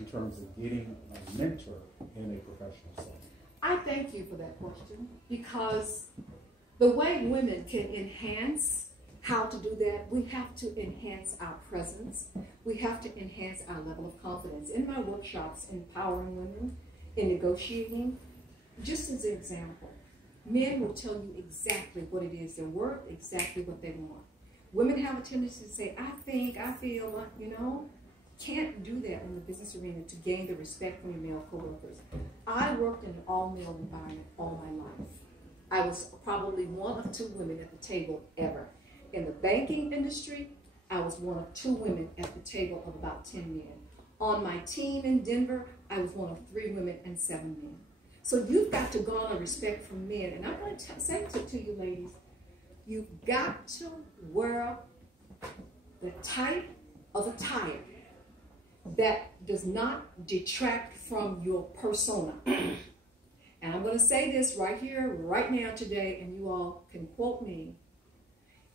in terms of getting a mentor in a professional setting? I thank you for that question, because the way women can enhance how to do that, we have to enhance our presence. We have to enhance our level of confidence. In my workshops, empowering women, in negotiating, just as an example, men will tell you exactly what it is they're worth, exactly what they want. Women have a tendency to say, I think, I feel, like, you know, can't do that in the business arena to gain the respect from your male coworkers. I worked in an all-male environment all my life. I was probably one of two women at the table ever. In the banking industry, I was one of two women at the table of about 10 men. On my team in Denver, I was one of 3 women and 7 men. So you've got to garner respect from men. And I'm going to say to you ladies, you've got to wear the type of attire that does not detract from your persona. And I'm going to say this right here, right now, today, and you all can quote me.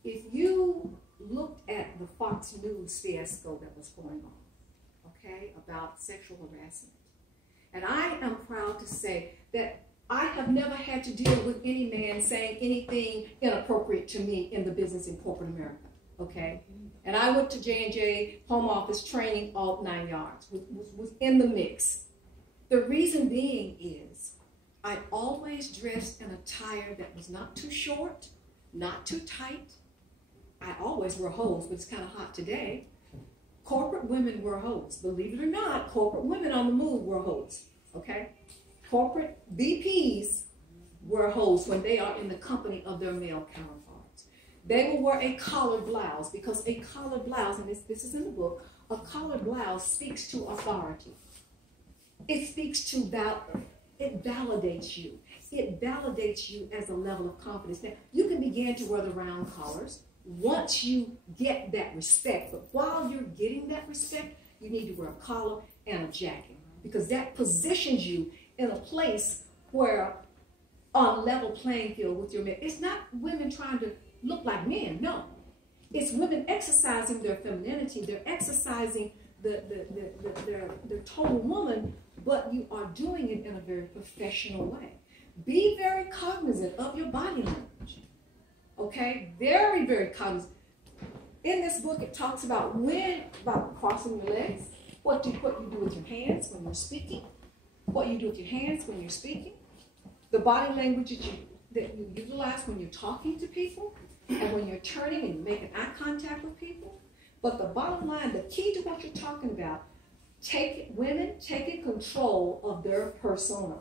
If you looked at the Fox News fiasco that was going on, okay, about sexual harassment, and I am proud to say that I have never had to deal with any man saying anything inappropriate to me in the business in corporate America, okay? And I went to J&J home office training all 9 yards, was in the mix. The reason being is I always dressed in a attire that was not too short, not too tight. I always wear hose, but it's kind of hot today. Corporate women wear hose. Believe it or not, corporate women on the move wear hose, okay? Corporate VPs wear hose when they are in the company of their male counterparts. They will wear a collared blouse, because a collared blouse, and this is in the book, a collared blouse speaks to authority. It speaks to it validates you. It validates you as a level of confidence. Now, you can begin to wear the round collars once you get that respect. But while you're getting that respect, you need to wear a collar and a jacket, because that positions you in a place where on level playing field with your men. It's not women trying to look like men, no. It's women exercising their femininity. They're exercising their total woman, but you are doing it in a very professional way. Be very cognizant of your body language. Okay, very, very cognizant. In this book, it talks about about crossing your legs, what you do with your hands when you're speaking, what you do with your hands when you're speaking, the body language that you utilize when you're talking to people, and when you're turning and making eye contact with people. But the bottom line, the key to what you're talking about, women taking control of their persona.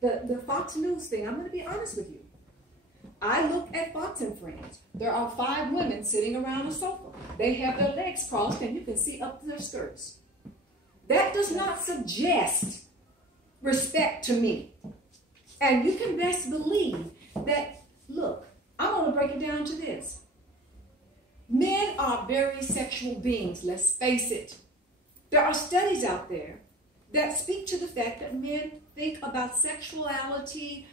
The Fox News thing, I'm going to be honest with you. I look at Fox and Friends. There are 5 women sitting around a sofa. They have their legs crossed, and you can see up to their skirts. That does not suggest respect to me. And you can best believe that, look, I want to break it down to this. Men are very sexual beings, let's face it. There are studies out there that speak to the fact that men think about sexuality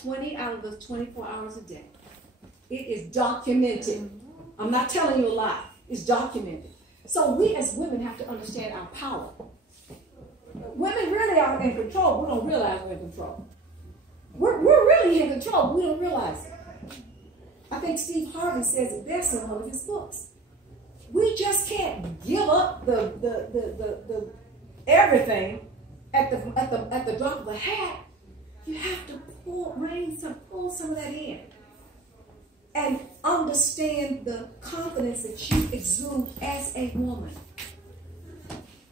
20 out of the 24 hours a day. It is documented. I'm not telling you a lie. It's documented. So we as women have to understand our power. Women really are in control. We don't realize we're in control. We're really in control, but we don't realize it. I think Steve Harvey says it best in one of his books. We just can't give up the everything at the drop of a hat. You have to pull some of that in, and understand the confidence that you exude as a woman.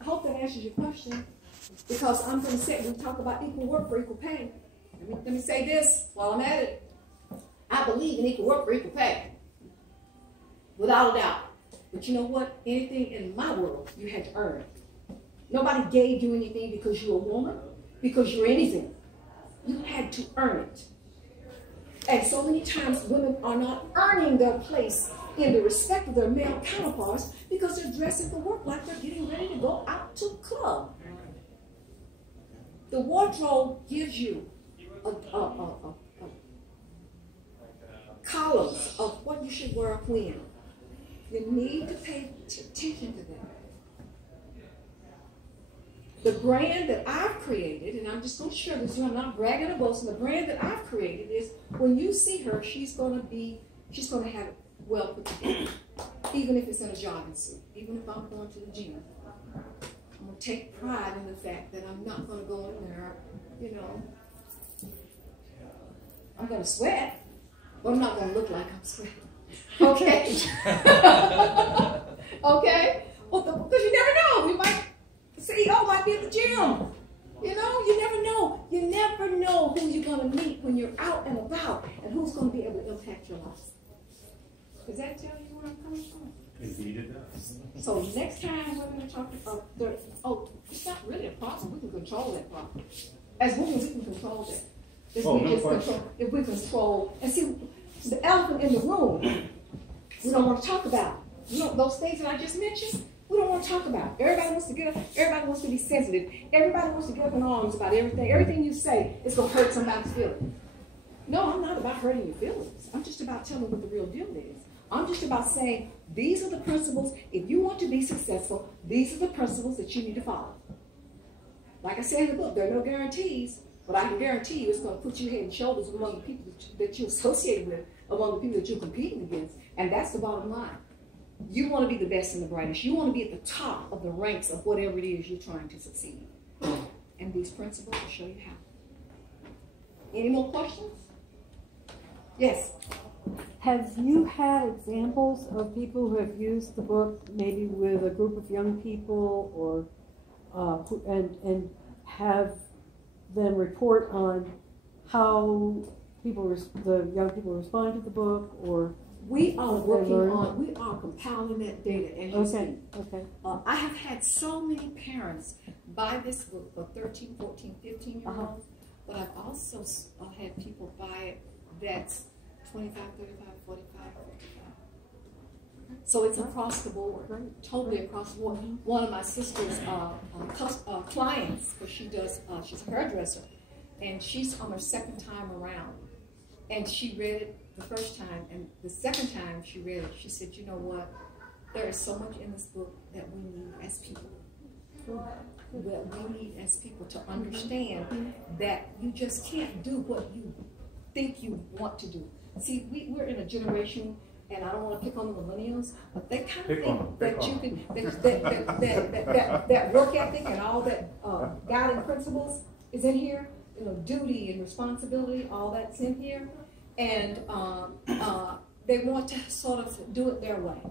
I hope that answers your question, because I'm going to say, we talk about equal work for equal pay. Let me say this while I'm at it. I believe in equal work for equal pay, without a doubt. But you know what? Anything in my world, you had to earn. Nobody gave you anything because you're a woman, because you're anything. You had to earn it. And so many times women are not earning their place in the respect of their male counterparts because they're dressing for work like they're getting ready to go out to a club. The wardrobe gives you columns of what you should wear when. You need to pay attention to that. The brand that I've created, and I'm just going to share this, I'm not bragging or boasting, the brand that I've created is when you see her, she's going to have it well put together. Even if it's in a jogging suit, even if I'm going to the gym. I'm going to take pride in the fact that I'm not going to go in there, you know, I'm going to sweat, but I'm not going to look like I'm sweating. Okay? Okay? Well, because you never know. You might, the CEO might be at the gym. You know, you never know. You never know who you're going to meet when you're out and about and who's going to be able to impact your life. Does that tell you where I'm coming from? Indeed it does. So next time we're going to talk about, it's not really a problem. We can control that problem. As women, we can control that. If we control, and see, the elephant in the room, we don't want to talk about. You know, those things that I just mentioned, we don't want to talk about. Everybody wants to get up, everybody wants to be sensitive. Everybody wants to get up in arms about everything. Everything you say is going to hurt somebody's feelings. No, I'm not about hurting your feelings. I'm just about telling what the real deal is. I'm just about saying, these are the principles. If you want to be successful, these are the principles that you need to follow. Like I said in the book, there are no guarantees, but I can guarantee you it's going to put you head and shoulders among the people that you're associated with, among the people that you're competing against. And that's the bottom line. You want to be the best and the brightest. You want to be at the top of the ranks of whatever it is you're trying to succeed. And these principles will show you how. Any more questions? Yes. Have you had examples of people who have used the book maybe with a group of young people, or and have them report on how the young people respond to the book, or we are compiling that data as you speak. Okay. I have had so many parents buy this book for 13, 14, 15-year-olds, but I've also had people buy it that's 25, 35, 45, 55. So it's across the board, totally across the board. One of my sister's clients, because she's a hairdresser, and she's on her second time around. And she read it the first time, and the second time she read it, she said, you know what? There is so much in this book that we need as people. That we need as people to understand that you just can't do what you think you want to do. See, we're in a generation, and I don't want to pick on the millennials, but they kind of think that you can, that work ethic and all that guiding principles is in here, you know, duty and responsibility, all that's in here, and they want to sort of do it their way.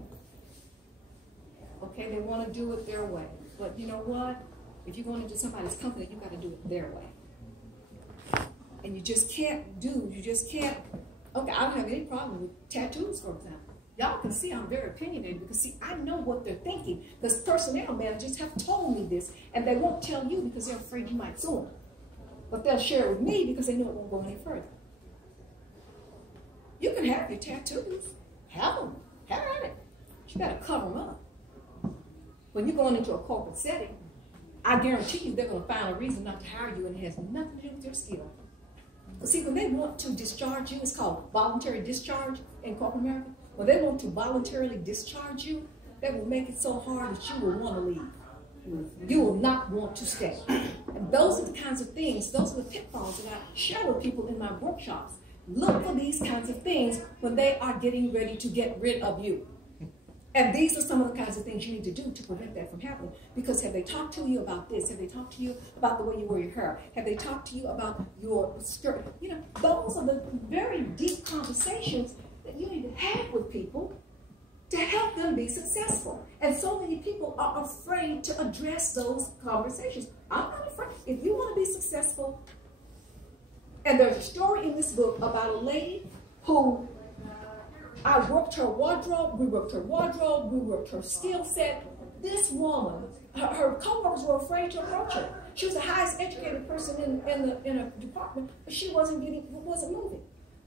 Okay, they want to do it their way, but you know what? If you're going to do somebody's company, you got to do it their way, and you just can't. Okay, I don't have any problem with tattoos, for example. Y'all can see I'm very opinionated because, see, I know what they're thinking. Because personnel managers have told me this, and they won't tell you because they're afraid you might sue them. But they'll share it with me because they know it won't go any further. You can have your tattoos. Have them. Have at it. But you got to cover them up. When you're going into a corporate setting, I guarantee you they're going to find a reason not to hire you, and it has nothing to do with your skill. But see, when they want to discharge you, it's called voluntary discharge in corporate America. When they want to voluntarily discharge you, that will make it so hard that you will want to leave. You will not want to stay. And those are the kinds of things, those are the pitfalls that I share with people in my workshops. Look for these kinds of things when they are getting ready to get rid of you. And these are some of the kinds of things you need to do to prevent that from happening. Because have they talked to you about this? Have they talked to you about the way you wear your hair? Have they talked to you about your skirt? You know, those are the very deep conversations that you need to have with people to help them be successful. And so many people are afraid to address those conversations. I'm not afraid. If you want to be successful, and there's a story in this book about a lady who I worked her wardrobe, we worked her skill set. This woman, her co-workers were afraid to approach her. She was the highest educated person in a department, but she wasn't moving.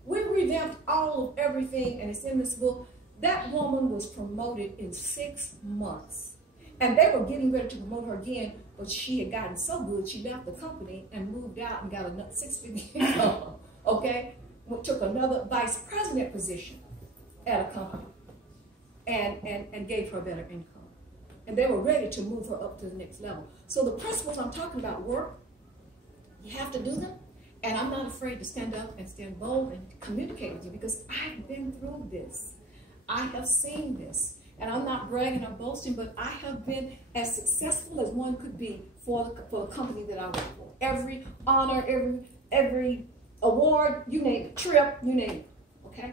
We revamped all of everything, and it's in this book. That woman was promoted in 6 months. And they were getting ready to promote her again, but she had gotten so good, she left the company and moved out and got another 6-figure income, okay? Took another vice president position at a company and gave her a better income. and they were ready to move her up to the next level. So the principles I'm talking about work. You have to do them, and I'm not afraid to stand up and stand bold and communicate with you because I've been through this. I have seen this, and I'm not bragging or boasting, but I have been as successful as one could be for the company that I work for. Every honor, every award, you name it, trip, you name it, okay?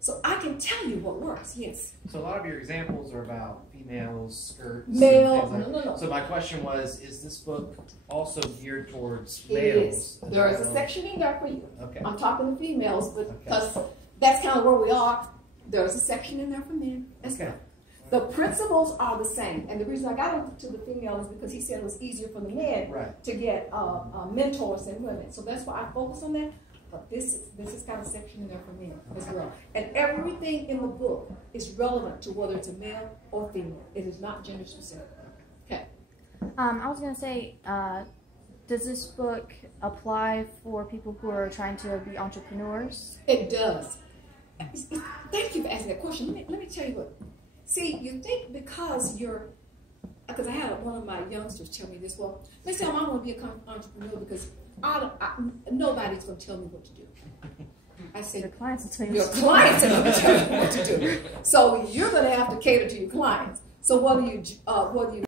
So I can tell you what works, yes. So a lot of your examples are about females, skirts, Male, and things like no. So my question was, is this book also geared towards It males? is. There is a section in there for you. Okay. I'm talking to females, but Okay. because that's kind of where we are, there's a section in there for men as Okay. well. The principles are the same, and the reason I got into the female is because he said it was easier for the men Right. to get mentors than women. So that's why I focus on that. But this has got a section in there for men as well. And everything in the book is relevant to whether it's a male or female. It is not gender specific. Okay. I was going to say, does this book apply for people who are trying to be entrepreneurs? It does. Thank you for asking that question. Let me tell you what. See, you think because I had one of my youngsters tell me this, well, let's say I want to be an entrepreneur because nobody's going to tell me what to do. I said, Your clients will tell you. your clients are going to tell you what to do. So you're going to have to cater to your clients. So whether you